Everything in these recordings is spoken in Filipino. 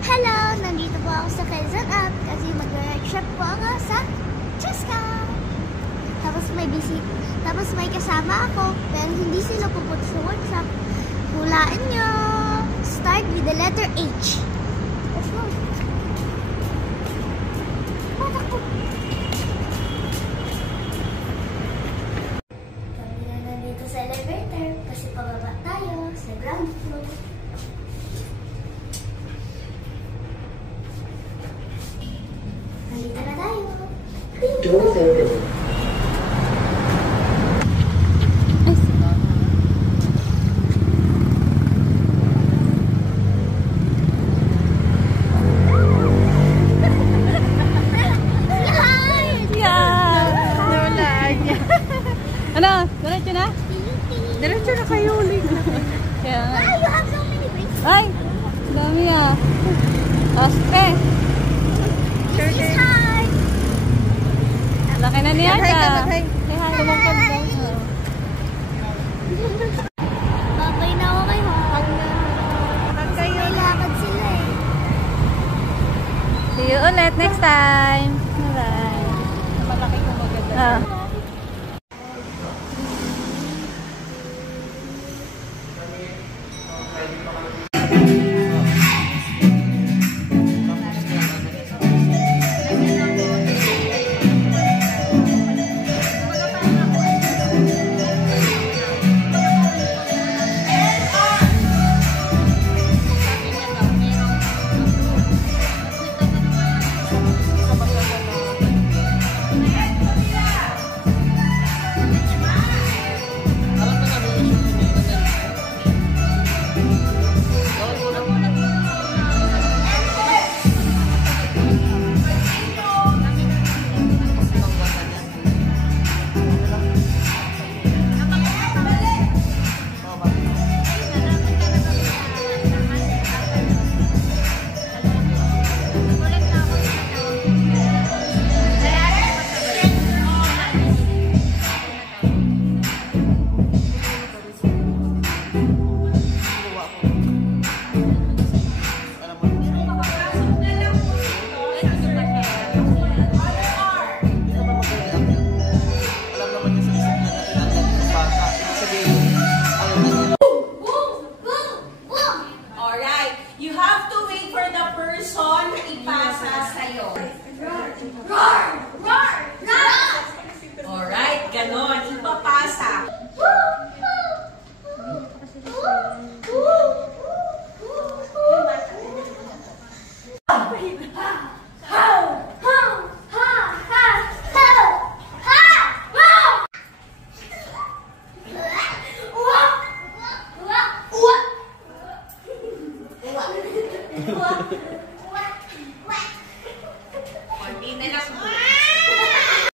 Hello! Nandito po ako sa Quezon Up kasi mag-workshop po ako sa Cheska. Tapos may kasama ako pero hindi sila pupunta sa workshop. Hulaan nyo! Start with the letter H. Let's go! Kami na nandito sa elevator kasi pababa tayo sa ground floor. Nandito na tayo. Doors open. Ano? Diretso na? Diretso na kayo ulit. Kaya nga. You have so many bricks. Ay! Dami ah. Taspe. This is hard. Laki na niya ka. Hi. Tumangkad daw. Babay na ako kay Hong. Kasi may lakad sila eh. See you ulit next time. Bye. Malaki ko maganda.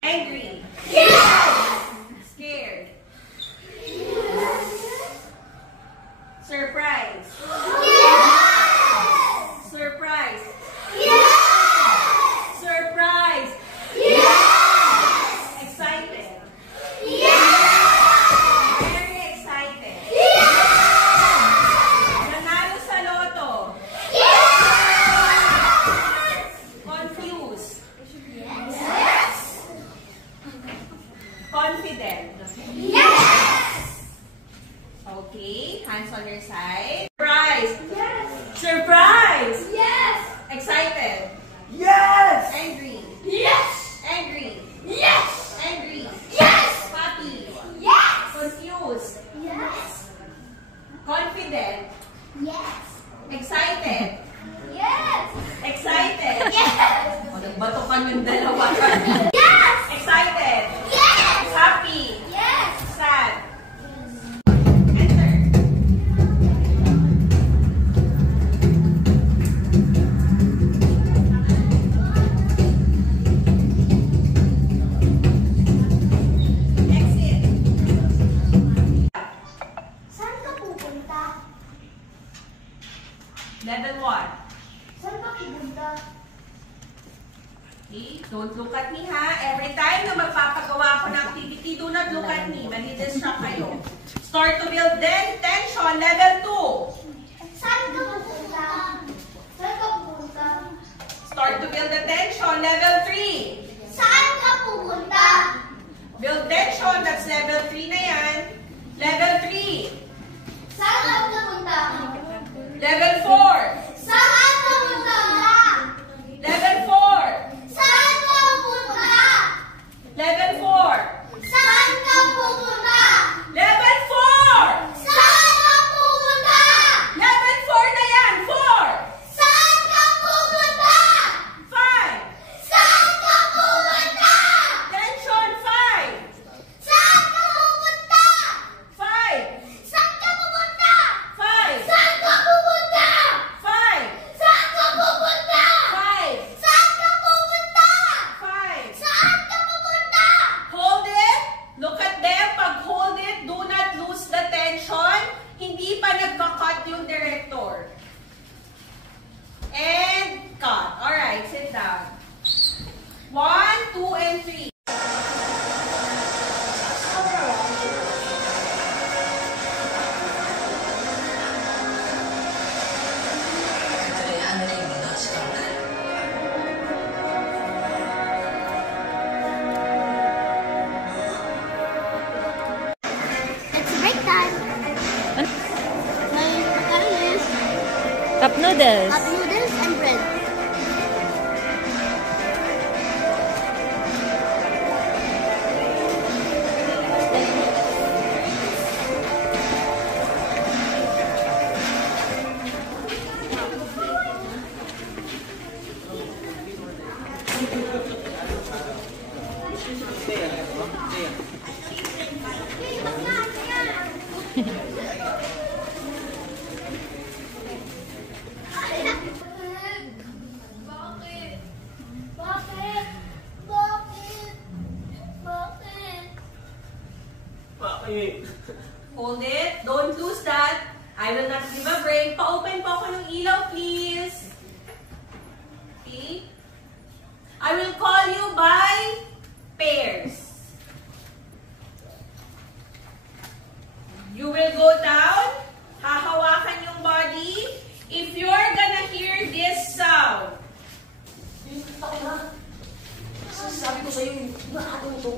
Angry. Yes. Scared. Yes. Surprise. Yes. Surprise. Yes. Surprise. Yes. Excited. Yes. Very excited. Yes. Nanalo sa loto. Yes. Confused. Yes. Confident. Yes. Okay, hands on your side. Surprise. Yes. Surprise. Yes. Excited. Yes. Angry. Yes. Angry. Yes. Angry. Yes. Happy. Yes. Confused. Yes. Confident. Yes. Excited. Yes. Excited. Yes. O, nagbatukan yung dalawa. Yes. Excited. Yes. Happy. Yes. Sad. Enter. Exit. Saan ka pupunta? Level 1. Saan ka pupunta? Okay, don't look at me ha. Every time na magpapagawa ko ng activity, do not look at me. Madi-distract kayo. Start to build then tension, level 2. Saan ka pupunta? Saan ka pupunta? Start to build the tension. Level 3. Saan ka pupunta? Build tension. That's level 3 na yan. Level 3. Saan ka pupunta? Level 4. Saan ka pupunta? Level 4. Saan ka pupunta? Level 4. Saan ka pupunta? Level 4. Saan ka pupunta? Level 4 na yan. 4. Saan ka pupunta? 5. Saan ka pupunta? Tension. 5. Saan ka pupunta? 5. Saan ka pupunta? 5. Saan ka pupunta? 5. Saan ka pupunta? 5. Saan ka pupunta? 5. Saan ka pupunta? Hold it. Look at them. Pag hold it, do not lose the tension. Hindi pa nagka-cut yung director. And cut. Alright, sit down. 1, 2, and 3. It's break time. May pagkain Cup noodles. cup noodles and bread. Bakit? Bakit? Bakit? Bakit? Hold it. Don't lose that. I will not give a break. Pa-open po ako ng ilaw, please. Okay? I will call you by pairs. You will go down. Hahawakan yung body. If you're gonna hear this sound, Sabi ko sa'yo, ano ito?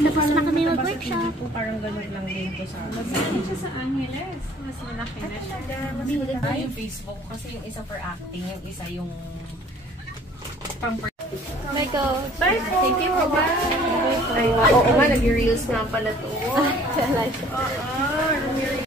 Tapos na kami mag-workshop. Parang ganun lang din ito sa Sa Angeles. Mas malaki na siya. yung Facebook kasi yung isa for acting, yung isa yung Bye, Coach. Bye po! Thank you po. Bye! Oo nga, nag-reels nga pala to. Oo, nag-reels